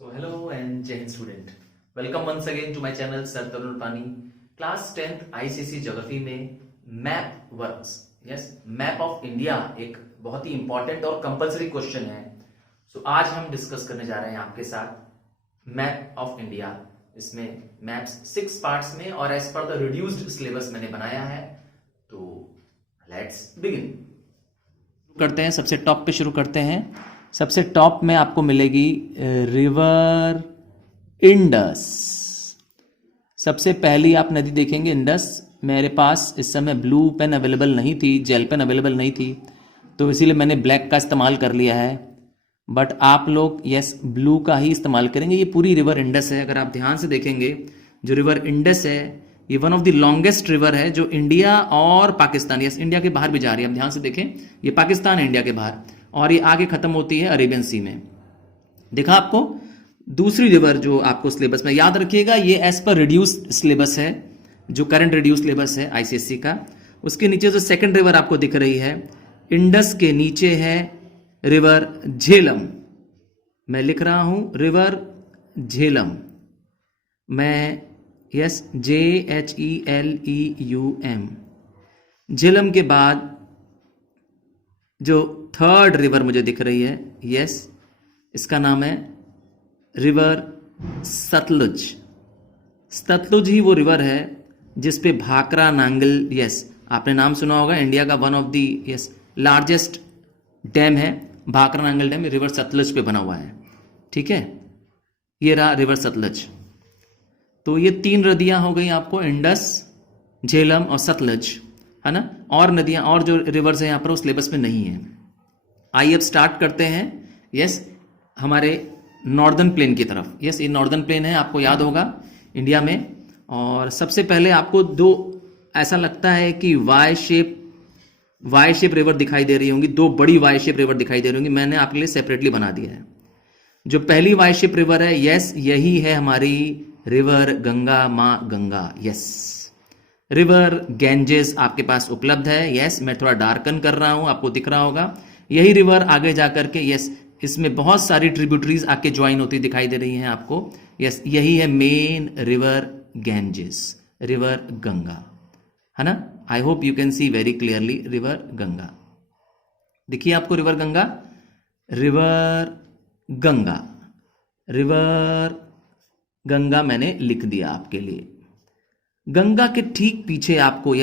So hello and Jai Hind student. Welcome once again to my channel Sir Tarun Pani. Class 10th ICSE Geography में map works map of India एक बहुत ही important और compulsory question है. सो आज हम discuss करने जा रहे हैं आपके साथ मैप ऑफ इंडिया. इसमें मैप्स 6 पार्ट्स में और as per the reduced syllabus मैंने बनाया है. तो लेट्स बिगिन करते हैं. सबसे टॉप पे शुरू करते हैं. सबसे टॉप में आपको मिलेगी रिवर इंडस. सबसे पहली आप नदी देखेंगे इंडस. मेरे पास इस समय ब्लू पेन अवेलेबल नहीं थी, जेल पेन अवेलेबल नहीं थी, तो इसीलिए मैंने ब्लैक का इस्तेमाल कर लिया है. बट आप लोग ब्लू का ही इस्तेमाल करेंगे. ये पूरी रिवर इंडस है. अगर आप ध्यान से देखेंगे जो रिवर इंडस है ये one of the longest river है जो इंडिया और पाकिस्तान इंडिया के बाहर भी जा रही है. आप ध्यान से देखें, ये पाकिस्तान है इंडिया के बाहर, और ये आगे खत्म होती है अरेबियन सी में. देखा आपको. दूसरी रिवर जो आपको सिलेबस में याद रखिएगा, ये एज पर रिड्यूस्ड सिलेबस है, जो करंट रिड्यूस सिलेबस है आईसीएससी का. उसके नीचे जो सेकंड रिवर आपको दिख रही है इंडस के नीचे है रिवर झेलम. मैं लिख रहा हूं रिवर झेलम. मैं JHELEUM. झेलम के बाद जो थर्ड रिवर मुझे दिख रही है इसका नाम है रिवर सतलुज. सतलुज ही वो रिवर है जिस पे भाखरा नांगल आपने नाम सुना होगा. इंडिया का one of the largest dam है भाखरा नांगल डैम. रिवर सतलुज पे बना हुआ है. ठीक है, ये रहा रिवर सतलुज. तो ये 3 नदियां हो गई आपको, इंडस, झेलम और सतलुज, है ना. और नदियां और जो रिवर्स है यहां पर वो सिलेबस में नहीं है. आइए अब स्टार्ट करते हैं हमारे नॉर्दर्न प्लेन की तरफ. ये नॉर्दर्न प्लेन है, आपको याद होगा इंडिया में. और सबसे पहले आपको दो ऐसा लगता है कि वाई शेप रिवर दिखाई दे रही होंगी. 2 बड़ी वाई शेप रिवर दिखाई दे रही होंगी. मैंने आपके लिए सेपरेटली बना दिया है. जो पहली वाई शेप रिवर है यही है हमारी रिवर गंगा, मां गंगा. रिवर गैंजेस आपके पास उपलब्ध है. मैं थोड़ा डार्कन कर रहा हूं, आपको दिख रहा होगा. यही रिवर आगे जाकर के इसमें बहुत सारी ट्रिब्यूटरीज आके ज्वाइन होती दिखाई दे रही हैं आपको. यही है main river Ganges, river Ganga, है ना. I hope you can see very clearly river Ganga. देखिए आपको रिवर गंगा, रिवर गंगा मैंने लिख दिया आपके लिए. गंगा के ठीक पीछे आपको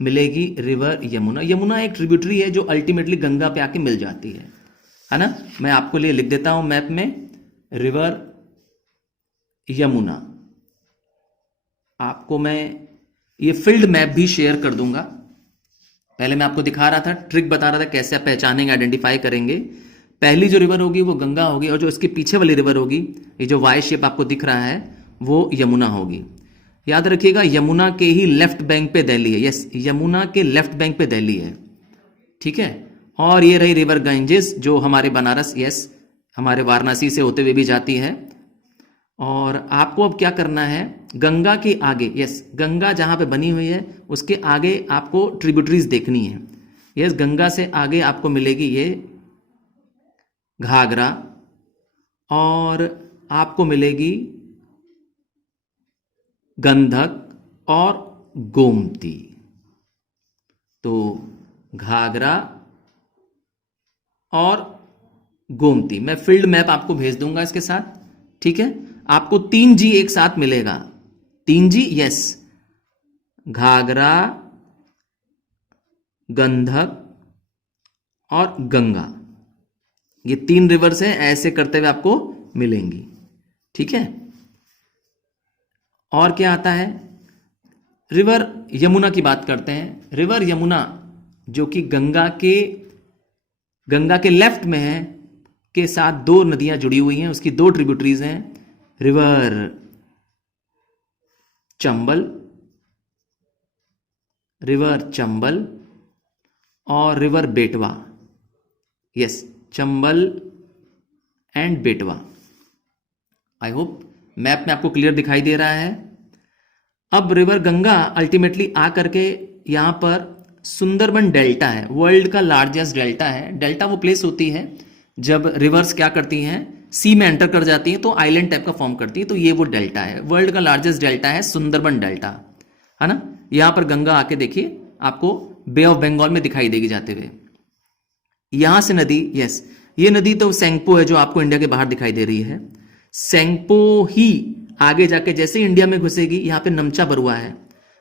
मिलेगी रिवर यमुना. यमुना एक ट्रिब्यूटरी है जो अल्टीमेटली गंगा पे आके मिल जाती है ना. मैं आपको लिए लिख देता हूं मैप में रिवर यमुना. आपको मैं ये फील्ड मैप भी शेयर कर दूंगा. पहले मैं आपको दिखा रहा था, ट्रिक बता रहा था कैसे आप पहचानेंगे, आइडेंटिफाई करेंगे. पहली जो रिवर होगी वो गंगा होगी, और जो इसके पीछे वाली रिवर होगी, ये जो वाई शेप आपको दिख रहा है, वो यमुना होगी. याद रखिएगा यमुना के ही लेफ्ट बैंक पे दिल्ली है. यमुना के लेफ्ट बैंक पे दिल्ली है. ठीक है. और ये रही रिवर गंजेस जो हमारे बनारस हमारे वाराणसी से होते हुए भी जाती है. और आपको अब क्या करना है, गंगा के आगे गंगा जहां पे बनी हुई है उसके आगे आपको ट्रिब्यूटरीज देखनी है. गंगा से आगे आपको मिलेगी ये घाघरा, और आपको मिलेगी गंधक और गोमती. तो घाघरा और गोमती मैं फील्ड मैप आपको भेज दूंगा इसके साथ. ठीक है. आपको 3G एक साथ मिलेगा. 3G घाघरा, गंधक और गंगा. ये 3 रिवर्स हैं, ऐसे करते हुए आपको मिलेंगी. ठीक है. और क्या आता है, रिवर यमुना की बात करते हैं. रिवर यमुना जो कि गंगा के लेफ्ट में है, के साथ 2 नदियां जुड़ी हुई हैं. उसकी 2 ट्रिब्यूटरीज हैं, रिवर चंबल और रिवर बेटवा. चंबल एंड बेटवा. आई होप मैप में आपको क्लियर दिखाई दे रहा है. अब रिवर गंगा अल्टीमेटली आकर के यहां पर सुंदरबन डेल्टा है, वर्ल्ड का लार्जेस्ट डेल्टा है. डेल्टा वो प्लेस होती है जब रिवर्स क्या करती हैं, सी में एंटर कर जाती हैं तो आइलैंड टाइप का फॉर्म करती है, तो ये वो डेल्टा है। वर्ल्ड का लार्जेस्ट डेल्टा है सुंदरबन डेल्टा, है ना। यहां पर गंगा आके देखिए आपको बे ऑफ बंगाल में दिखाई देगी जाते हुए। यहां से नदी, यस, ये नदी तो सेंगपो है जो आपको इंडिया के बाहर दिखाई दे रही है। सेंगपो ही आगे जाके जैसे ही इंडिया में घुसेगी, यहां पे नमचा बरुआ है,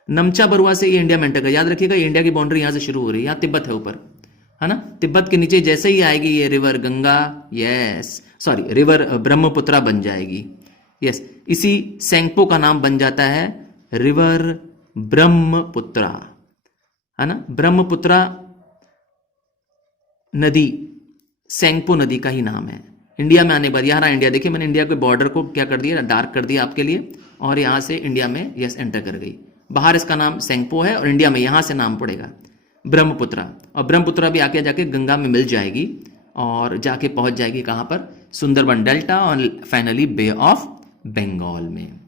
नमचा बरुआ से ये इंडिया में एंटर कर, याद रखिएगा ये इंडिया की बाउंड्री यहां से शुरू हो रही है, यहां तिब्बत है ऊपर, है ना। तिब्बत के नीचे जैसे ही आएगी ये river Ganga, yes sorry river Brahmaputra बन जाएगी, यस। इसी सेंगपो का नाम बन जाता है रिवर ब्रह्मपुत्रा, है ना। ब्रह्मपुत्रा नदी सेंगपो नदी का ही नाम है। इंडिया में आने पर यहाँ रहा इंडिया, देखिए मैंने इंडिया के बॉर्डर को क्या कर दिया, डार्क कर दिया आपके लिए, और यहाँ से इंडिया में यस एंटर कर गई। बाहर इसका नाम सेंगपो है और इंडिया में यहाँ से नाम पड़ेगा ब्रह्मपुत्रा, और ब्रह्मपुत्रा भी आके जाके गंगा में मिल जाएगी और जाके पहुंच जाएगी कहाँ पर, सुंदरबन डेल्टा और फाइनली बे ऑफ बंगाल में।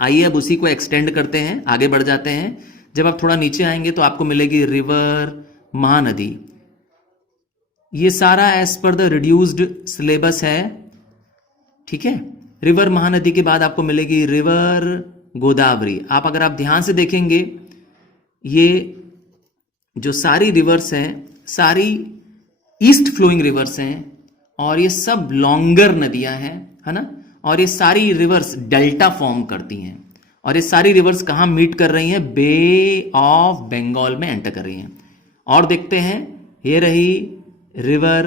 आइए अब उसी को एक्सटेंड करते हैं, आगे बढ़ जाते हैं। जब आप थोड़ा नीचे आएंगे तो आपको मिलेगी रिवर महानदी। ये सारा as per the reduced syllabus है, ठीक है। रिवर महानदी के बाद आपको मिलेगी रिवर गोदावरी। आप अगर आप ध्यान से देखेंगे ये जो सारी रिवर्स हैं सारी ईस्ट फ्लोइंग रिवर्स हैं और ये सब लॉन्गर नदियां हैं, है ना। और ये सारी रिवर्स डेल्टा फॉर्म करती हैं और ये सारी रिवर्स कहां मीट कर रही हैं, बे ऑफ बंगाल में एंटर कर रही हैं। और देखते हैं, ये रही रिवर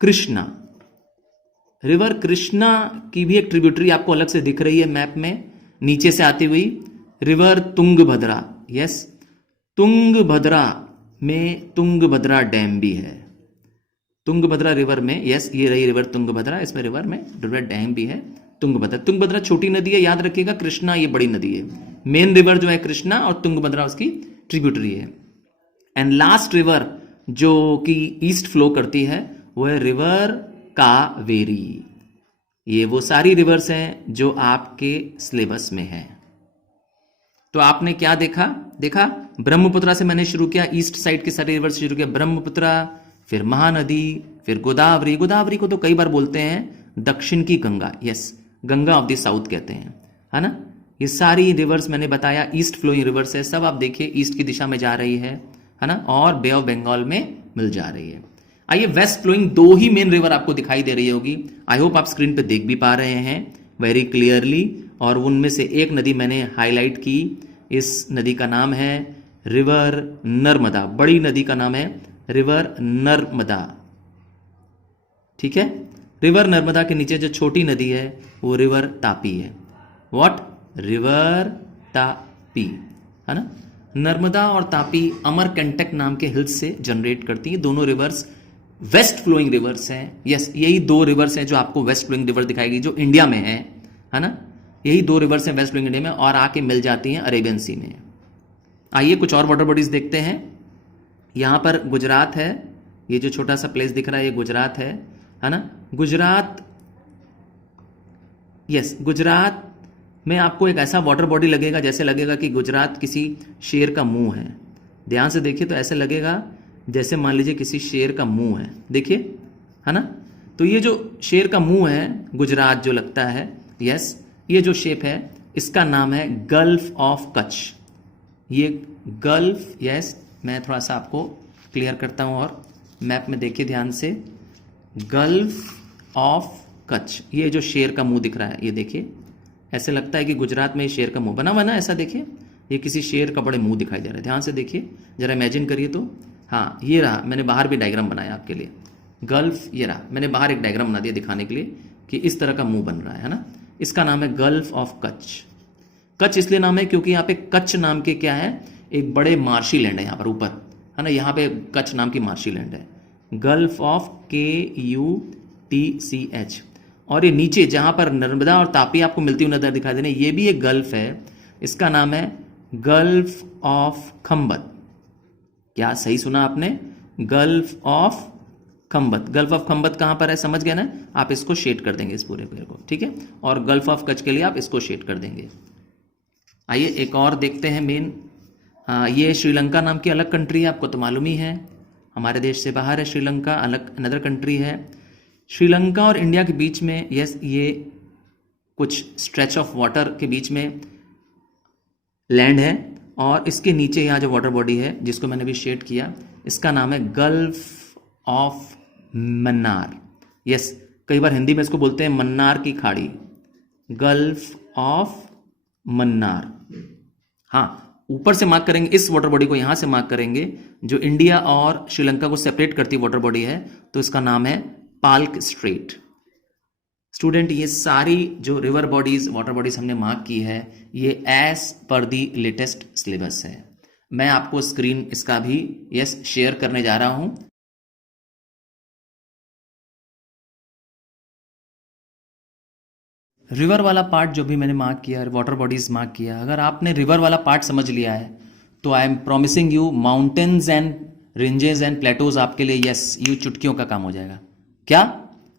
कृष्णा। रिवर कृष्णा की भी एक ट्रिब्यूटरी आपको अलग से दिख रही है मैप में नीचे से आती हुई, रिवर तुंगभद्रा, यस। तुंगभद्रा में तुंगभद्रा डैम भी है, तुंगभद्रा रिवर में, यस ये रही रिवर तुंगभद्रा, इसमें रिवर में रिवर डैम भी है तुंगभद्रा। तुंगभद्रा छोटी नदी है, याद रखिएगा, कृष्णा ये बड़ी नदी है। मेन रिवर जो है कृष्णा और तुंगभद्रा उसकी ट्रिब्यूटरी है। एंड लास्ट रिवर जो कि ईस्ट फ्लो करती है वो है रिवर कावेरी। ये वो सारी रिवर्स हैं जो आपके सिलेबस में है। तो आपने क्या देखा ब्रह्मपुत्रा से मैंने शुरू किया, ईस्ट साइड के सारे रिवर्स शुरू किया, ब्रह्मपुत्रा, फिर महानदी, फिर गोदावरी। गोदावरी को तो कई बार बोलते हैं दक्षिण की Ganga, yes Ganga of the south कहते हैं, है ना। ये सारी रिवर्स मैंने बताया ईस्ट फ्लोइंग रिवर्स है, सब आप देखिए ईस्ट की दिशा में जा रही है ना, और बे ऑफ बंगाल में मिल जा रही है। आइए वेस्ट फ्लोइंग दो ही मेन रिवर आपको दिखाई दे रही होगी, आई होप आप स्क्रीन पे देख भी पा रहे हैं वेरी क्लियरली। और उनमें से एक नदी मैंने हाईलाइट की, इस नदी का नाम है रिवर नर्मदा, बड़ी नदी का नाम है रिवर नर्मदा, ठीक है। रिवर नर्मदा के नीचे जो छोटी नदी है वो रिवर तापी है। व्हाट, रिवर तापी, है ना। नर्मदा और तापी अमरकंटक नाम के हिल्स से जनरेट करती हैं। दोनों रिवर्स वेस्ट फ्लोइंग रिवर्स हैं, यस यही दो रिवर्स हैं जो आपको वेस्ट फ्लोइंग रिवर दिखाएगी जो इंडिया में है ना। यही दो रिवर्स हैं वेस्ट फ्लोइंग इंडिया में और आके मिल जाती हैं अरेबियन सी में। आइए कुछ और वाटर बॉडीज देखते हैं। यहां पर गुजरात है, ये जो छोटा सा प्लेस दिख रहा है ये गुजरात है ना। गुजरात, यस गुजरात में आपको एक ऐसा वाटर बॉडी लगेगा जैसे लगेगा कि गुजरात किसी शेर का मुंह है। ध्यान से देखिए तो ऐसे लगेगा जैसे मान लीजिए किसी शेर का मुंह है, देखिए, है ना। तो ये जो शेर का मुंह है गुजरात जो लगता है, यस ये जो शेप है इसका नाम है गल्फ ऑफ कच्छ। ये गल्फ, यस मैं थोड़ा सा आपको क्लियर करता हूं और मैप में देखिए ध्यान से, गल्फ ऑफ कच्छ, ये जो शेर का मुंह दिख रहा है ये देखिए, ऐसे लगता है कि गुजरात में शेर का मुंह बना ना, ऐसा देखिए ये किसी शेर का बड़े मुंह दिखाई दे रहा है। ध्यान से देखिए जरा इमेजिन करिए तो, हाँ ये रहा, मैंने बाहर भी डायग्राम बनाया आपके लिए, गल्फ ये रहा, मैंने बाहर एक डायग्राम बना दिया दिखाने के लिए कि इस तरह का मुंह बन रहा है ना। इसका नाम है गल्फ ऑफ कच्छ। कच्छ इसलिए नाम है क्योंकि यहाँ पे कच्छ नाम के क्या है, एक बड़े मार्शी लैंड है यहाँ पर ऊपर, है ना। यहाँ पे कच्छ नाम की मार्शी लैंड है, गल्फ ऑफ KUTCH। और ये नीचे जहां पर नर्मदा और तापी आपको मिलती हुई नजर दिखाई दे रही है ये भी एक गल्फ है, इसका नाम है गल्फ ऑफ खंबत। क्या सही सुना आपने, gulf of Khambhat. Gulf of Khambhat कहां पर है समझ गए ना, आप इसको शेड कर देंगे इस पूरे पेड़ को, ठीक है। और गल्फ ऑफ कच्छ के लिए आप इसको शेड कर देंगे। आइए एक और देखते हैं मेन, ये श्रीलंका नाम की अलग कंट्री है, आपको तो मालूम ही है, हमारे देश से बाहर है श्रीलंका, अलग अनदर कंट्री है। श्रीलंका और इंडिया के बीच में यस ये कुछ स्ट्रेच ऑफ वाटर के बीच में लैंड है, और इसके नीचे यहाँ जो वाटर बॉडी है जिसको मैंने अभी शेड किया, इसका नाम है गल्फ ऑफ मन्नार। यस, कई बार हिंदी में इसको बोलते हैं मन्नार की खाड़ी, गल्फ ऑफ मन्नार। हाँ, ऊपर से मार्क करेंगे इस वाटर बॉडी को, यहां से मार्क करेंगे जो इंडिया और श्रीलंका को सेपरेट करती वाटर बॉडी है, तो इसका नाम है पाल्क स्ट्रेट। स्टूडेंट, ये सारी जो रिवर बॉडीज वाटर बॉडीज हमने मार्क की है, ये एज पर दी लेटेस्ट सिलेबस है। मैं आपको स्क्रीन इसका भी यस शेयर करने जा रहा हूं। रिवर वाला पार्ट जो भी मैंने मार्क किया, वाटर बॉडीज मार्क किया, अगर आपने रिवर वाला पार्ट समझ लिया है तो I am promising you mountains and ranges and Plato's आपके लिए यस ये चुटकियों का काम हो जाएगा। क्या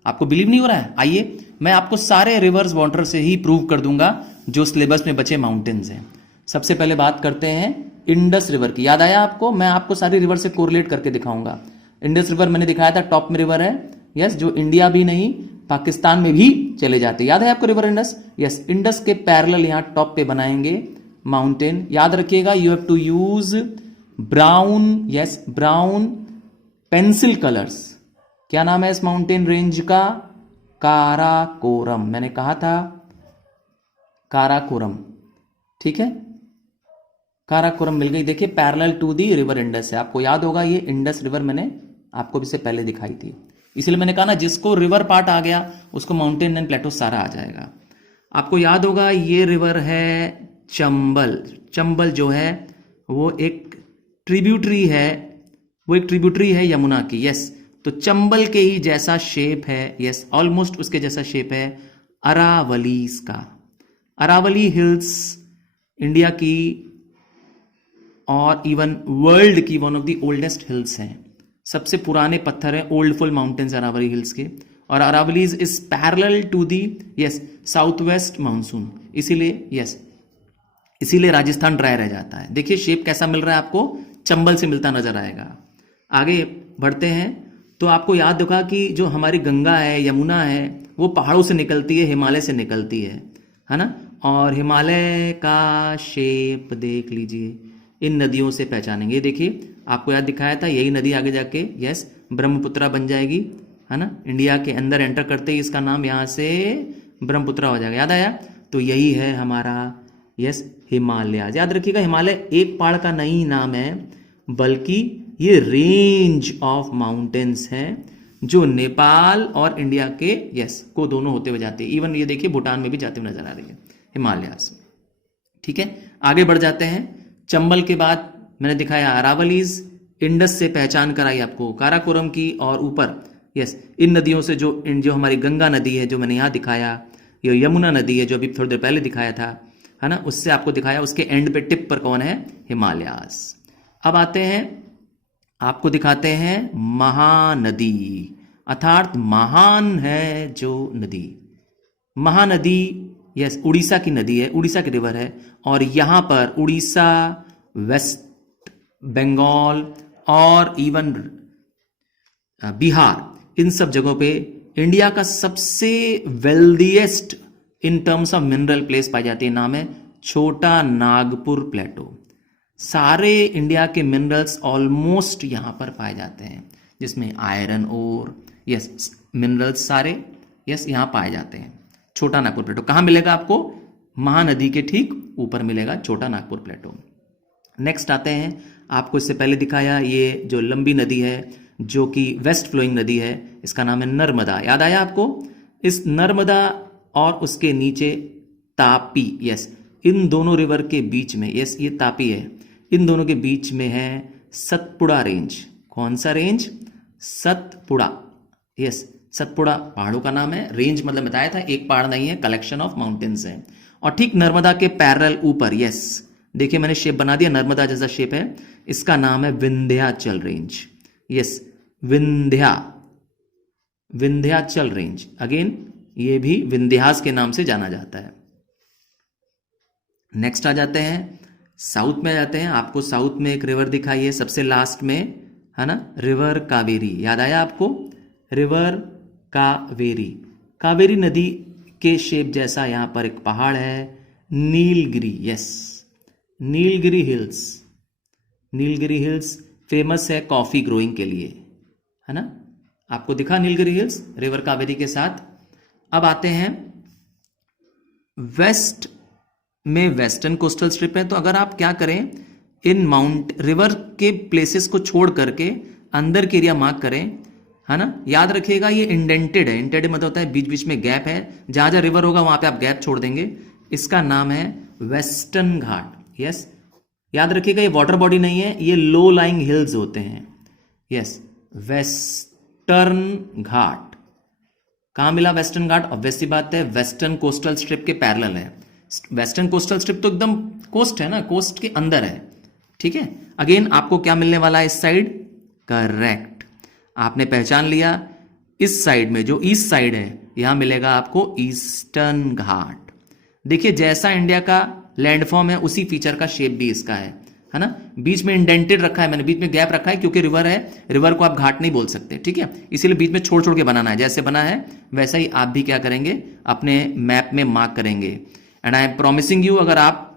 आपको बिलीव नहीं हो रहा है? आइए मैं आपको सारे रिवर्स वाटर से ही प्रूव कर दूंगा जो सिलेबस में बचे माउंटेन्स हैं। सबसे पहले बात करते हैं इंडस रिवर की। याद आया आपको? मैं आपको सारी रिवर से कोरिलेट करके दिखाऊंगा। इंडस रिवर मैंने दिखाया था टॉप में रिवर है, यस, जो इंडिया भी नहीं पाकिस्तान में भी चले जाते। याद है आपको रिवर इंडस? यस, इंडस के पैरेलल यहां टॉप पे बनाएंगे माउंटेन। याद रखिएगा, you have to use brown, yes, brown pencil colours. क्या नाम है इस माउंटेन रेंज का? काराकोरम। मैंने कहा था काराकोरम, ठीक है, काराकोरम मिल गई। देखिए parallel to the river Indus है। आपको याद होगा ये इंडस रिवर मैंने आपको भी से पहले दिखाई थी, इसलिए मैंने कहा ना जिसको रिवर पार्ट आ गया उसको माउंटेन एंड प्लेटो सारा आ जाएगा। आपको याद होगा ये रिवर है चंबल। चंबल जो है वो एक ट्रिब्यूटरी है, वो एक ट्रिब्यूटरी है यमुना की। यस, तो चंबल के ही जैसा शेप है, यस, ऑलमोस्ट उसके जैसा शेप है अरावलीज का। अरावली हिल्स इंडिया की और इवन वर्ल्ड की one of the oldest hills हैं। सबसे पुराने पत्थर हैं, old fold mountains Aravalli hills के। और Aravallis is parallel to the yes south west monsoon, इसीलिए यस, इसीलिए राजस्थान ड्राई रह जाता है। देखिए शेप कैसा मिल रहा है आपको, चंबल से मिलता नजर आएगा। आगे बढ़ते हैं तो आपको याद होगा कि जो हमारी गंगा है, यमुना है, वो पहाड़ों से निकलती है, हिमालय से निकलती है ना। और हिमालय का शेप देख लीजिए, इन नदियों से पहचानेंगे। देखिए आपको याद दिखाया था, यही नदी आगे जाके यस ब्रह्मपुत्रा बन जाएगी, है ना। इंडिया के अंदर एंटर करते ही इसका नाम यहाँ से ब्रह्मपुत्रा हो जाएगा। याद आया? तो यही है हमारा यस हिमालय। याद रखिएगा, हिमालय एक पहाड़ का नहीं नाम है, बल्कि ये रेंज ऑफ माउंटेन्स हैं जो नेपाल और इंडिया के यस को दोनों होते हुए जाते हैं। इवन ये देखिए भूटान में भी जाते हुए नजर आ रही है हिमालय से। ठीक है, आगे बढ़ जाते हैं। चंबल के बाद मैंने दिखाया अरावलीज, इंडस से पहचान कराई आपको काराकोरम की, और ऊपर यस इन नदियों से जो हमारी गंगा नदी है जो मैंने यहाँ दिखाया, ये यमुना नदी है जो अभी थोड़ी देर पहले दिखाया था, है ना, उससे आपको दिखाया। उसके एंड पे टिप पर कौन है? हिमालयास। अब आते हैं, आपको दिखाते हैं महानदी, अर्थात महान है जो नदी। महानदी यस उड़ीसा की नदी है, उड़ीसा की रिवर है। और यहां पर उड़ीसा, वेस्ट बंगाल और इवन बिहार, इन सब जगहों पे इंडिया का सबसे wealthiest in terms of mineral place पाई जाती है। नाम है छोटा नागपुर प्लेटो। सारे इंडिया के मिनरल्स ऑलमोस्ट यहां पर पाए जाते हैं, जिसमें आयरन ओर यस मिनरल्स सारे यस यहां पाए जाते हैं। छोटा नागपुर प्लेटो कहां मिलेगा आपको? महानदी के ठीक ऊपर मिलेगा छोटा नागपुर प्लेटो। नेक्स्ट आते हैं, आपको इससे पहले दिखाया ये जो लंबी नदी है जो कि वेस्ट फ्लोइंग नदी है, इसका नाम है नर्मदा। याद आया आपको? इस नर्मदा और उसके नीचे तापी, यस इन दोनों रिवर के बीच में, यस ये तापी है, इन दोनों के बीच में है सतपुड़ा रेंज। कौन सा रेंज? सतपुड़ा। यस सतपुड़ा पहाड़ों का नाम है, रेंज मतलब बताया था एक पहाड़ नहीं है, कलेक्शन ऑफ माउंटेन्स है। और ठीक नर्मदा के पैरेलल ऊपर यस देखिए मैंने शेप बना दिया, नर्मदा जैसा शेप है, इसका नाम है Vindhyachal range. Yes Vindhyachal range, again ये भी विंध्यास के नाम से जाना जाता है। नेक्स्ट आ जाते हैं, साउथ में आ जाते हैं। आपको साउथ में एक रिवर दिखाई है सबसे लास्ट में, है ना, रिवर कावेरी। याद आया आपको? रिवर कावेरी। कावेरी नदी के शेप जैसा यहां पर एक पहाड़ है, Nilgiri. Yes, Nilgiri hills. Nilgiri hills famous है कॉफी ग्रोइंग के लिए, है ना। आपको दिखा नीलगिरी हिल्स रिवर कावेरी के साथ। अब आते हैं वेस्ट में, वेस्टर्न कोस्टल स्ट्रिप है। तो अगर आप क्या करें, इन माउंट रिवर के प्लेसेस को छोड़ करके अंदर के एरिया मार्क करें, है ना। याद रखिएगा ये इंडेंटेड है। इंडेंटेड मतलब होता है बीच बीच में गैप है, जहां जहां रिवर होगा वहां पे आप गैप छोड़ देंगे। इसका नाम है वेस्टर्न घाट। यस, याद रखिएगा ये वाटर बॉडी नहीं है, ये लो लाइंग हिल्स होते हैं। यस, वेस्टर्न घाट। कहां मिला वेस्टर्न घाट? ऑब्वियस सी बात है, वेस्टर्न कोस्टल स्ट्रिप के पैरेलल है। वेस्टर्न कोस्टल स्ट्रिप तो एकदम कोस्ट है ना, कोस्ट के अंदर है, ठीक है। अगेन आपको क्या मिलने वाला है इस साइड? करेक्ट, आपने पहचान लिया। इस साइड में जो ईस्ट साइड है, यहां मिलेगा आपको ईस्टर्न घाट। देखिए जैसा इंडिया का लैंडफॉर्म है उसी फीचर का शेप भी इसका है ना। बीच में इंडेंटेड रखा है मैंने, बीच में गैप रखा है क्योंकि रिवर है, रिवर को आप घाट नहीं बोल सकते, ठीक है। इसीलिए बीच में छोड़ छोड़ के बनाना है। जैसे बना है वैसा ही आप भी क्या करेंगे, अपने मैप में मार्क करेंगे। And I am promising you, अगर आप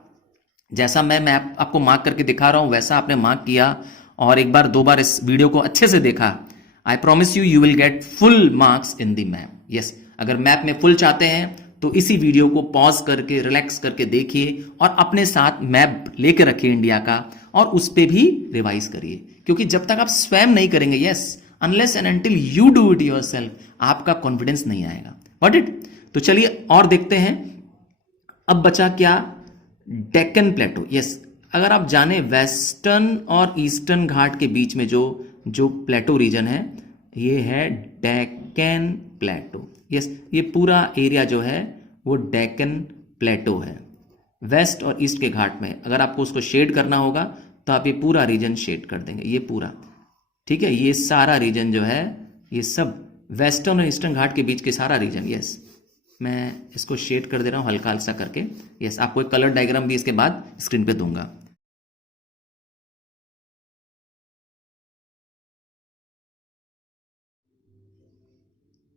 जैसा मैं मैप आपको मार्क करके दिखा रहा हूं वैसा आपने मार्क किया और एक बार दो बार इस वीडियो को अच्छे से देखा, I promise you, you will get full marks in the map. Yes, अगर मैप में फुल चाहते हैं तो इसी वीडियो को पॉज करके रिलैक्स करके देखिए और अपने साथ मैप लेकर रखिए इंडिया का, और उस पर भी रिवाइज करिए। क्योंकि जब तक आप स्वयं नहीं करेंगे, yes, unless and until you do it yourself, आपका कॉन्फिडेंस नहीं आएगा। What it? तो चलिए और देखते हैं। अब बचा क्या? डेक्कन प्लेटो। यस, अगर आप जाने वेस्टर्न और ईस्टर्न घाट के बीच में जो प्लेटो रीजन है, ये है डेक्कन प्लेटो। यस, ये पूरा एरिया जो है वो डेक्कन प्लेटो है, वेस्ट और ईस्ट के घाट में। अगर आपको उसको शेड करना होगा तो आप ये पूरा रीजन शेड कर देंगे, ये पूरा, ठीक है। ये सारा रीजन जो है, ये सब वेस्टर्न और ईस्टर्न घाट के बीच के सारा रीजन। यस, मैं इसको शेड कर दे रहा हूं हल्का हल्का करके। यस, आपको एक कलर डायग्राम भी इसके बाद स्क्रीन पे दूंगा।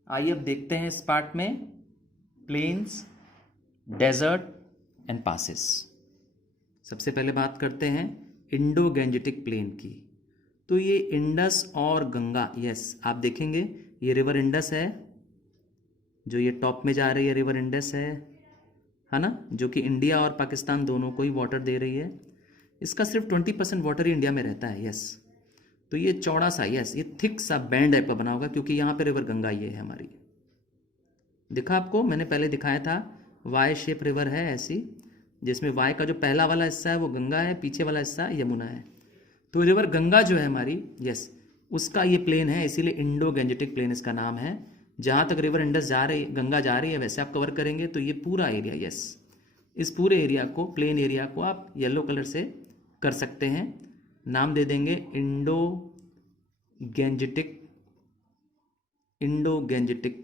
आइए अब देखते हैं इस पार्ट में प्लेन्स, डेजर्ट एंड पासेस। सबसे पहले बात करते हैं इंडो गैंजेटिक प्लेन की। तो ये इंडस और गंगा, यस, आप देखेंगे ये रिवर इंडस है, जो ये टॉप में जा रही है रिवर इंडस है ना, जो कि इंडिया और पाकिस्तान दोनों को ही वाटर दे रही है। इसका सिर्फ 20% वाटर ही इंडिया में रहता है। यस, तो ये चौड़ा सा, यस, ये थिक सा बैंड टाइप का बना होगा क्योंकि यहाँ पे रिवर गंगा ये है हमारी। दिखा आपको, मैंने पहले दिखाया था, वाई शेप रिवर है ऐसी, जिसमें वाई का जो पहला वाला हिस्सा है वो गंगा है, पीछे वाला हिस्सा यमुना है। तो रिवर गंगा जो है हमारी, यस, उसका ये प्लेन है, इसीलिए इंडो गैंजेटिक प्लेन इसका नाम है। जहाँ तक रिवर इंडस जा रही, गंगा जा रही है, वैसे आप कवर करेंगे तो ये पूरा एरिया, यस, इस पूरे एरिया को, प्लेन एरिया को आप येलो कलर से कर सकते हैं। नाम दे देंगे इंडो गैंजेटिक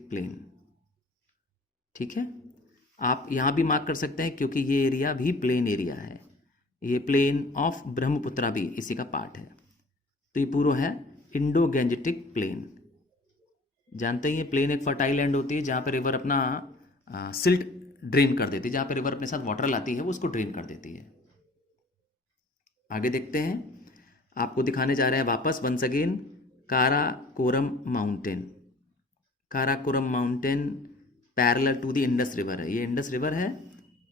प्लेन, ठीक है। आप यहाँ भी मार्क कर सकते हैं क्योंकि ये एरिया भी प्लेन एरिया है, ये प्लेन ऑफ ब्रह्मपुत्रा भी इसी का पार्ट है। तो ये पूरा है इंडो गैंजेटिक प्लेन। जानते ही, प्लेन एक फर्टाइल लैंड होती है जहाँ पर रिवर अपना सिल्ट ड्रेन कर देती है, जहाँ पर रिवर अपने साथ वाटर लाती है वो उसको ड्रेन कर देती है। आगे देखते हैं, आपको दिखाने जा रहे हैं वापस once again Karakoram mountain. Karakoram mountain parallel to the Indus river है, ये इंडस रिवर है,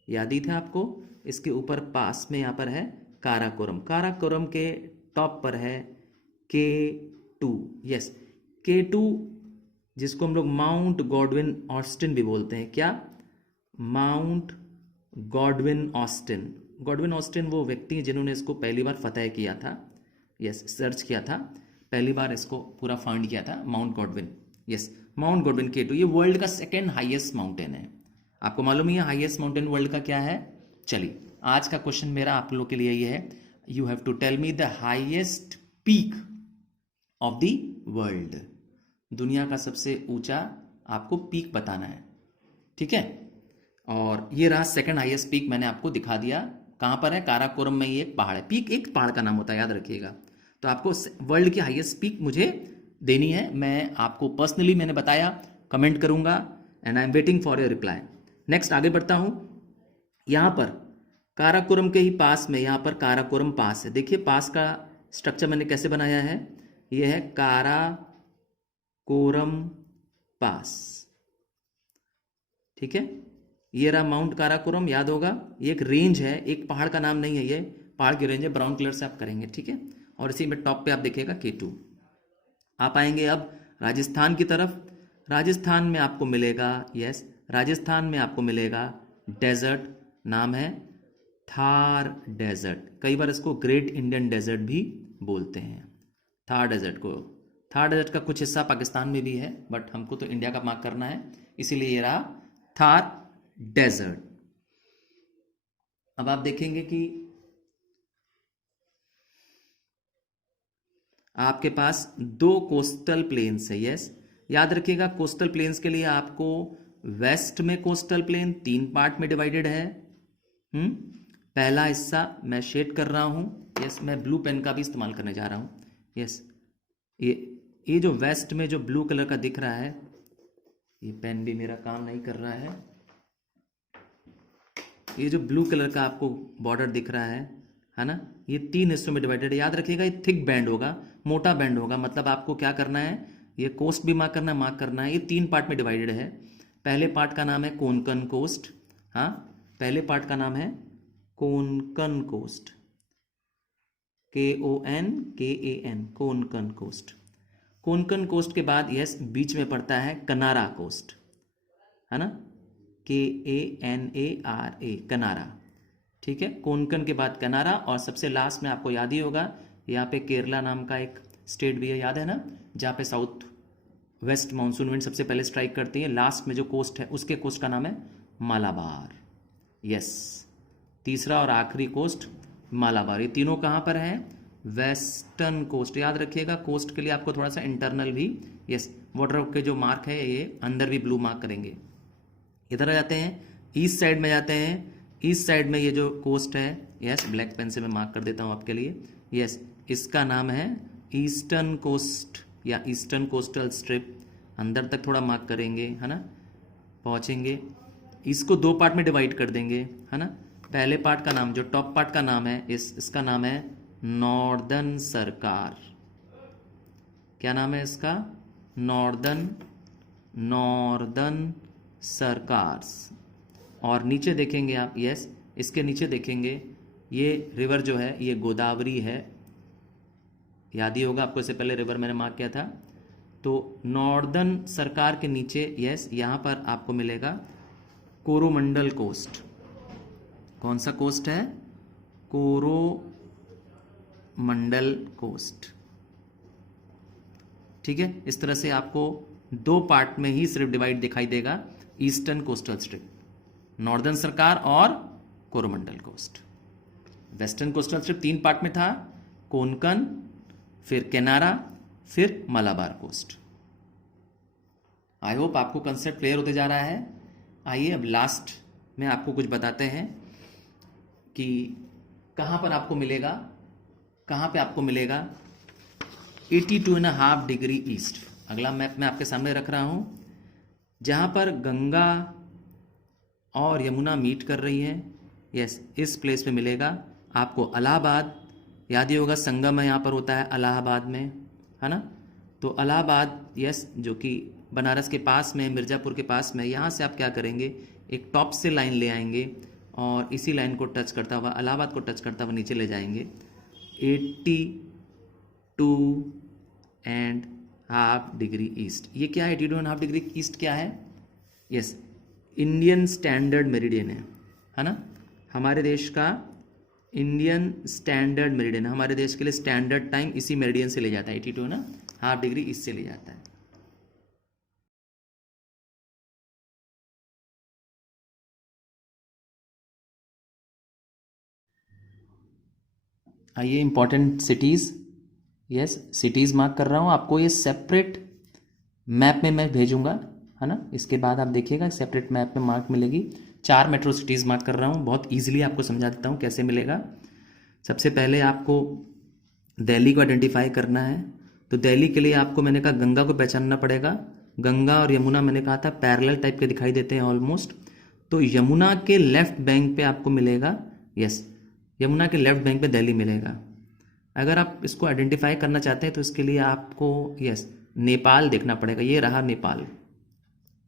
याद ही था आपको। इसके ऊपर पास में यहाँ पर है काराकोरम, काराकोरम के टॉप पर है K2। यस, K2 जिसको हम लोग माउंट गॉडविन ऑस्टिन भी बोलते हैं। क्या? Mount Godwin Austen. Godwin Austen वो व्यक्ति हैं जिन्होंने इसको पहली बार फतेह किया था, यस, सर्च किया था, पहली बार इसको पूरा फाइंड किया था, mount Godwin. Yes, mount Godwin K2, ये वर्ल्ड का सेकेंड हाईएस्ट माउंटेन है। आपको मालूम ही है हाईएस्ट माउंटेन वर्ल्ड का क्या है? चलिए, आज का क्वेश्चन मेरा आप लोगों के लिए ये है, you have to tell me the highest peak of the world. दुनिया का सबसे ऊंचा आपको पीक बताना है, ठीक है। और ये रहा सेकंड हाईएस्ट पीक, मैंने आपको दिखा दिया कहां पर है, काराकोरम में। ये एक पहाड़ है, पीक एक पहाड़ का नाम होता है, याद रखिएगा। तो आपको वर्ल्ड की हाईएस्ट पीक मुझे देनी है। मैं आपको पर्सनली मैंने बताया कमेंट करूंगा and I am waiting for your reply. Next आगे बढ़ता हूं। यहां पर काराकोरम के ही पास में, यहां पर काराकोरम पास है। देखिए पास का स्ट्रक्चर मैंने कैसे बनाया है, यह है काराकोरम पास, ठीक है। ये रहा माउंट काराकोरम, याद होगा ये एक रेंज है, एक पहाड़ का नाम नहीं है, ये पहाड़ की रेंज है। ब्राउन कलर से आप करेंगे, ठीक है। और इसी में टॉप पे आप देखिएगा K2। आप आएंगे अब राजस्थान की तरफ। राजस्थान में आपको मिलेगा, यस, राजस्थान में आपको मिलेगा डेजर्ट, नाम है थार डेजर्ट। कई बार इसको ग्रेट इंडियन डेजर्ट भी बोलते हैं, थार डेजर्ट को। थार डेजर्ट का कुछ हिस्सा पाकिस्तान में भी है, बट हमको तो इंडिया का मार्क करना है, इसीलिए ये रहा थार डेजर्ट। अब आप देखेंगे कि आपके पास 2 कोस्टल प्लेन्स है, यस। याद रखिएगा कोस्टल प्लेन्स के लिए आपको वेस्ट में कोस्टल प्लेन 3 पार्ट में डिवाइडेड है। पहला हिस्सा मैं शेड कर रहा हूं, यस, मैं ब्लू पेन का भी इस्तेमाल करने जा रहा हूं, यस। ये जो वेस्ट में जो ब्लू कलर का दिख रहा है, ये पेन भी मेरा काम नहीं कर रहा है। ये जो ब्लू कलर का आपको बॉर्डर दिख रहा है ना, ये 3 हिस्सों में डिवाइडेड है। याद रखिएगा ये थिक बैंड होगा, मोटा बैंड होगा, मतलब आपको क्या करना है, ये कोस्ट भी मार्क करना है। ये 3 पार्ट में डिवाइडेड है। पहले पार्ट का नाम है कोंकण कोस्ट, हाँ, पहले पार्ट का नाम है Konkan coast, KONKAN, Konkan coast. Konkan coast के बाद यस बीच में पड़ता है कनारा कोस्ट, है ना, KANARA, कनारा, ठीक है। कोंकण के बाद कनारा, और सबसे लास्ट में आपको याद ही होगा यहाँ पे केरला नाम का एक स्टेट भी है, याद है ना, जहाँ पे साउथ वेस्ट मानसून विंड सबसे पहले स्ट्राइक करती है। लास्ट में जो कोस्ट है उसके कोस्ट का नाम है मालाबार, यस, तीसरा और आखिरी कोस्ट मालाबार। ये तीनों कहाँ पर है, वेस्टर्न कोस्ट। याद रखिएगा कोस्ट के लिए आपको थोड़ा सा इंटरनल भी, यस, वाटर के जो मार्क है ये अंदर भी ब्लू मार्क करेंगे। इधर आ जाते हैं, ईस्ट साइड में जाते हैं। ईस्ट साइड में ये जो कोस्ट है, यस, ब्लैक पेन से मैं मार्क कर देता हूँ आपके लिए, यस, इसका नाम है ईस्टर्न कोस्ट या ईस्टर्न कोस्टल स्ट्रिप। अंदर तक थोड़ा मार्क करेंगे, है ना, पहुँचेंगे। इसको 2 पार्ट में डिवाइड कर देंगे, है ना। पहले पार्ट का नाम, जो टॉप पार्ट का नाम है, इसका नाम है नॉर्दर्न सरकार। क्या नाम है इसका, नॉर्दर्न सरकार्स। और नीचे देखेंगे आप, यस, इसके नीचे देखेंगे ये रिवर जो है ये गोदावरी है। याद ही होगा आपको, इससे पहले रिवर मैंने मार्क किया था। तो नॉर्दर्न सरकार के नीचे, यस, यहाँ पर आपको मिलेगा कोरोमंडल कोस्ट। कौन सा कोस्ट है, कोरोमंडल कोस्ट, ठीक है। इस तरह से आपको 2 पार्ट में ही सिर्फ डिवाइड दिखाई देगा, eastern coastal strip, northern Circars और Coromandel coast. Western coastal strip 3 part में था, कोंकण, फिर केनारा, फिर मलाबार कोस्ट। आई होप आपको कंसेप्ट क्लियर होते जा रहा है। आइए अब लास्ट में आपको कुछ बताते हैं कि कहाँ पर आपको मिलेगा, कहाँ पे आपको मिलेगा 82.5 डिग्री ईस्ट। अगला मैप मैं आपके सामने रख रहा हूँ, जहाँ पर गंगा और यमुना मीट कर रही है, यस, इस प्लेस पे मिलेगा आपको इलाहाबाद। याद ही होगा संगम है यहाँ पर होता है इलाहाबाद में, है ना। तो इलाहाबाद, यस, जो कि बनारस के पास में, मिर्ज़ापुर के पास में, यहाँ से आप क्या करेंगे, एक टॉप से लाइन ले आएंगे और इसी लाइन को टच करता हुआ, इलाहाबाद को टच करता हुआ नीचे ले जाएंगे 82.5 डिग्री ईस्ट। ये क्या है, 82.5 डिग्री ईस्ट क्या है, यस, इंडियन स्टैंडर्ड मेरिडियन है ना, हमारे देश का इंडियन स्टैंडर्ड मेरिडियन, हमारे देश के लिए स्टैंडर्ड टाइम इसी मेरिडियन से ले जाता है, 82.5 डिग्री ईस्ट से ले जाता है। आइए important cities, yes, cities mark कर रहा हूँ आपको, ये सेपरेट मैप में मैं भेजूंगा, है ना। इसके बाद आप देखिएगा सेपरेट मैप में मार्क मिलेगी। 4 मेट्रो सिटीज़ मार्क कर रहा हूँ, बहुत ईजिली आपको समझा देता हूँ कैसे मिलेगा। सबसे पहले आपको दिल्ली को आइडेंटिफाई करना है। तो दिल्ली के लिए आपको मैंने कहा गंगा को पहचानना पड़ेगा, गंगा और यमुना मैंने कहा था पैरेलल टाइप के दिखाई देते हैं ऑलमोस्ट। तो यमुना के लेफ्ट बैंक पे आपको मिलेगा, यस, यमुना के लेफ्ट बैंक पे दिल्ली मिलेगा। अगर आप इसको आइडेंटिफाई करना चाहते हैं तो इसके लिए आपको यस नेपाल देखना पड़ेगा। ये रहा नेपाल,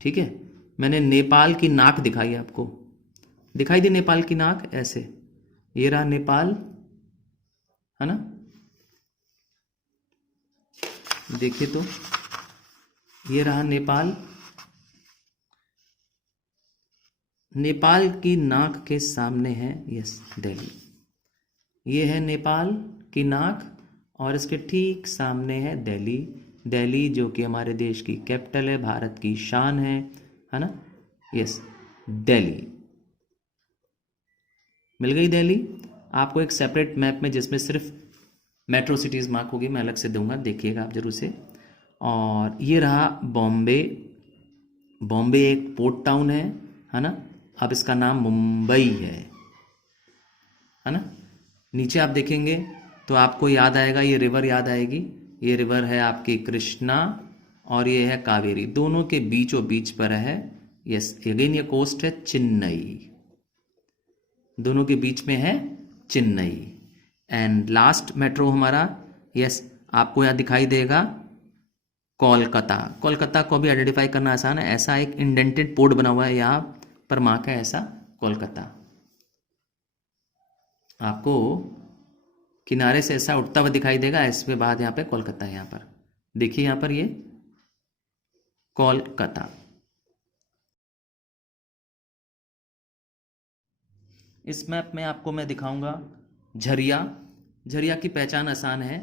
ठीक है। मैंने नेपाल की नाक दिखाई आपको, दिखाई दी नेपाल की नाक ऐसे, ये रहा नेपाल, है ना। देखिए तो ये रहा नेपाल, नेपाल की नाक के सामने है यस दिल्ली। ये है नेपाल की नाक और इसके ठीक सामने है दिल्ली। दिल्ली जो कि हमारे देश की कैपिटल है, भारत की शान है ना। यस, दिल्ली मिल गई दिल्ली। आपको एक सेपरेट मैप में जिसमें सिर्फ मेट्रो सिटीज़ मार्क होगी, मैं अलग से दूंगा, देखिएगा आप जरूर से। और ये रहा बॉम्बे। बॉम्बे एक पोर्ट टाउन है ना। अब इसका नाम मुंबई है ना। नीचे आप देखेंगे तो आपको याद आएगा, ये रिवर याद आएगी। ये रिवर है आपकी कृष्णा और ये है कावेरी, दोनों के बीचों बीच पर है। यस, अगेन ये कोस्ट है चेन्नई, दोनों के बीच में है चेन्नई। एंड लास्ट मेट्रो हमारा, यस, आपको यहां दिखाई देगा कोलकाता। कोलकाता को भी आइडेंटिफाई करना आसान है, ऐसा एक इंडेंटेड पोर्ट बना हुआ है यहाँ पर मार्क है ऐसा कोलकाता। आपको किनारे से ऐसा उठता हुआ दिखाई देगा, इसके बाद यहाँ पे कोलकाता है। यहाँ पर देखिए, यहाँ पर ये कोलकाता। इस मैप में आपको मैं दिखाऊंगा झरिया। झरिया की पहचान आसान है,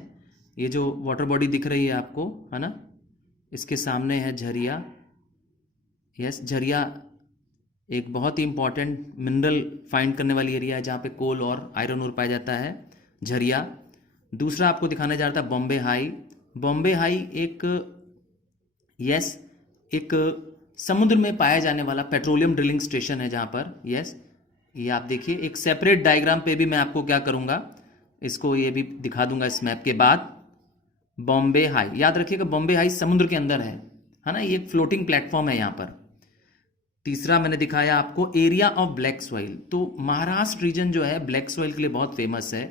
ये जो वाटर बॉडी दिख रही है आपको, है ना, इसके सामने है झरिया। यस, झरिया एक बहुत ही इंपॉर्टेंट मिनरल फाइंड करने वाली एरिया है जहाँ पे कोल और आयरन ओर पाया जाता है, झरिया। दूसरा आपको दिखाने जा रहा था बॉम्बे हाई। बॉम्बे हाई एक यस एक समुद्र में पाया जाने वाला पेट्रोलियम ड्रिलिंग स्टेशन है जहाँ पर, यस, ये आप देखिए। एक सेपरेट डायग्राम पे भी मैं आपको क्या करूँगा, इसको ये भी दिखा दूंगा इस मैप के बाद। बॉम्बे हाई याद रखिएगा, बॉम्बे हाई समुद्र के अंदर है ना, ये एक फ्लोटिंग प्लेटफॉर्म है यहाँ पर। तीसरा मैंने दिखाया आपको एरिया ऑफ ब्लैक सॉइल। तो महाराष्ट्र रीजन जो है ब्लैक सॉइल के लिए बहुत फेमस है,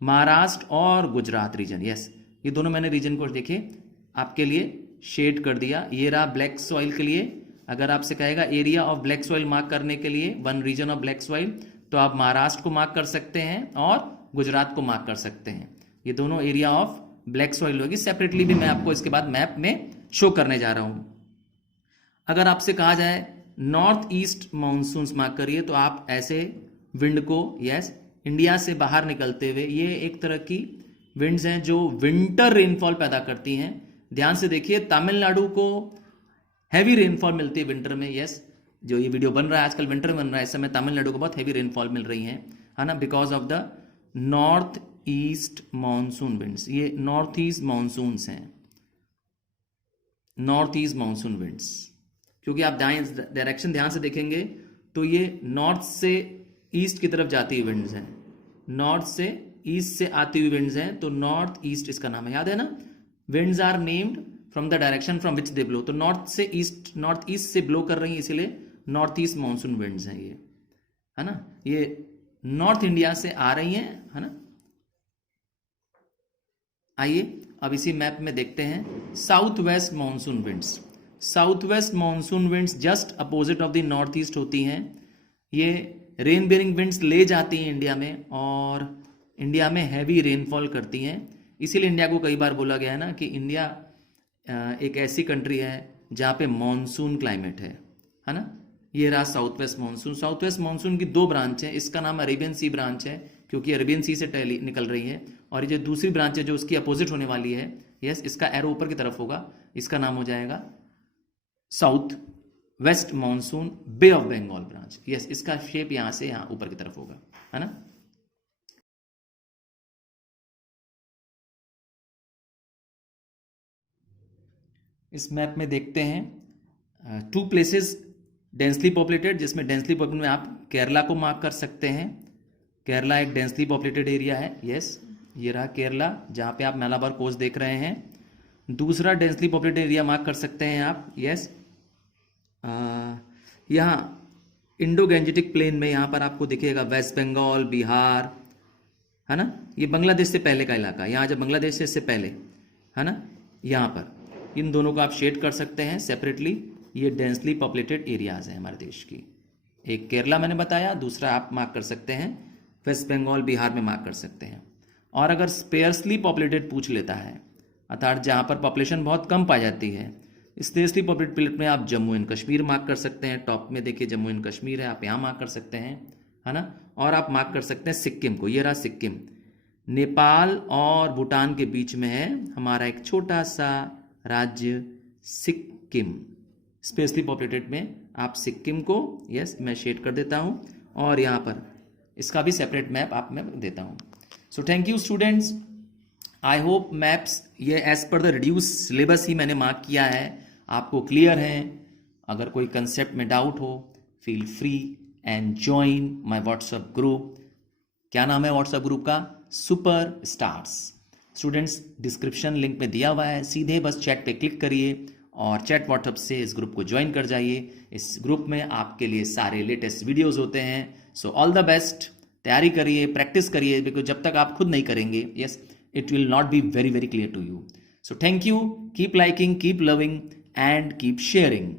महाराष्ट्र और गुजरात रीजन। यस, ये दोनों मैंने रीजन को देखिए आपके लिए शेड कर दिया। ये रहा ब्लैक सॉइल के लिए। अगर आपसे कहेगा area of black soil mark करने के लिए one region of black soil, तो आप महाराष्ट्र को मार्क कर सकते हैं और गुजरात को मार्क कर सकते हैं। ये दोनों एरिया ऑफ ब्लैक सॉइल होगी। सेपरेटली भी मैं आपको इसके बाद मैप में शो करने जा रहा हूं। अगर आपसे कहा जाए नॉर्थ ईस्ट मानसून मार्क करिए, तो आप ऐसे विंड को, यस, इंडिया से बाहर निकलते हुए, ये एक तरह की विंड्स हैं जो विंटर रेनफॉल पैदा करती हैं। ध्यान से देखिए, तमिलनाडु को हैवी रेनफॉल मिलती है विंटर में। यस, जो ये वीडियो बन रहा है आजकल विंटर में बन रहा है, इस समय तमिलनाडु को बहुत हैवी रेनफॉल मिल रही है ना, because of the north east monsoon winds. ये नॉर्थ ईस्ट मानसून्स हैं, नॉर्थ ईस्ट मानसून विंड्स, क्योंकि आप डायरेक्शन ध्यान से देखेंगे तो ये नॉर्थ से ईस्ट की तरफ जाती हुई विंड्स हैं, नॉर्थ से ईस्ट से आती हुई विंड्स हैं, तो नॉर्थ ईस्ट इसका नाम है, याद है ना। Winds are named from the direction from which they blow. तो नॉर्थ से ईस्ट, नॉर्थ ईस्ट से ब्लो कर रही है, इसीलिए नॉर्थ ईस्ट मानसून विंड्स हैं ये, है ना। ये नॉर्थ इंडिया से आ रही हैं, है ना। आइए अब इसी मैप में देखते हैं south west monsoon winds. South west monsoon winds just opposite of the north east होती हैं। ये रेन बेरिंग विंड्स ले जाती हैं इंडिया में और इंडिया में हैवी रेनफॉल करती हैं। इसीलिए इंडिया को कई बार बोला गया है ना कि इंडिया एक ऐसी कंट्री है जहाँ पे मानसून क्लाइमेट है ना। ये रहा south west monsoon. South west monsoon की दो ब्रांच है, इसका नाम अरेबियन सी ब्रांच है क्योंकि अरेबियन सी से निकल रही है, और ये जो दूसरी ब्रांच है जो उसकी अपोजिट होने वाली है, यस, इसका एरो ऊपर की तरफ होगा, इसका नाम हो जाएगा south west monsoon bay of Bengal branch. Yes, इसका शेप यहां से यहां ऊपर की तरफ होगा, है ना। इस मैप में देखते हैं टू प्लेसेस डेंसली पॉपुलेटेड, जिसमें डेंसली पॉपुलेटेड में आप केरला को मार्क कर सकते हैं। केरला एक डेंसली पॉपुलेटेड एरिया है। यस, ये रहा केरला, जहाँ पे आप मलाबार कोस्ट देख रहे हैं। दूसरा डेंसली पॉपुलेटेड एरिया मार्क कर सकते हैं आप, यस। यहाँ इंडो गैंजेटिक प्लेन में यहाँ पर आपको दिखेगा वेस्ट बंगाल, बिहार, है ना, ये बांग्लादेश से पहले का इलाका, यहाँ जब बांग्लादेश से इससे पहले, है ना, यहाँ पर इन दोनों को आप शेड कर सकते हैं सेपरेटली। ये डेंसली पॉपुलेटेड एरियाज हैं हमारे देश की। एक केरला मैंने बताया, दूसरा आप मार्क कर सकते हैं वेस्ट बंगाल, बिहार में मार्क कर सकते हैं। और अगर स्पेयर्सली पॉपुलेटेड पूछ लेता है, अर्थात जहाँ पर पॉपुलेशन बहुत कम पाई जाती है, स्पेयर्सली पॉपुलेटेड प्लेट में आप जम्मू एंड कश्मीर मार्क कर सकते हैं। टॉप में देखिए जम्मू एंड कश्मीर है, आप यहाँ मार्क कर सकते हैं, है ना। और आप मार्क कर सकते हैं सिक्किम को, ये रहा सिक्किम। नेपाल और भूटान के बीच में है हमारा एक छोटा सा राज्य सिक्किम। स्पेशली पॉपुलेटेड में आप सिक्किम को, यस, मैं शेड कर देता हूँ, और यहाँ पर इसका भी सेपरेट मैप आप मैं देता हूँ। So thank you students, I hope maps ये as per the reduce syllabus ही मैंने मार्क किया है, आपको क्लियर है। अगर कोई कंसेप्ट में डाउट हो, feel free and join my WhatsApp group. क्या नाम है व्हाट्सएप ग्रुप का? Super stars. Students description link में दिया हुआ है, सीधे बस चैट पे क्लिक करिए और चैट व्हाट्सएप से इस ग्रुप को ज्वाइन कर जाइए। इस ग्रुप में आपके लिए सारे लेटेस्ट वीडियोस होते हैं। सो ऑल द बेस्ट, तैयारी करिए, प्रैक्टिस करिए, बिकॉज जब तक आप खुद नहीं करेंगे, yes, it will not be very very clear to you. So thank you, keep liking, keep loving and keep sharing.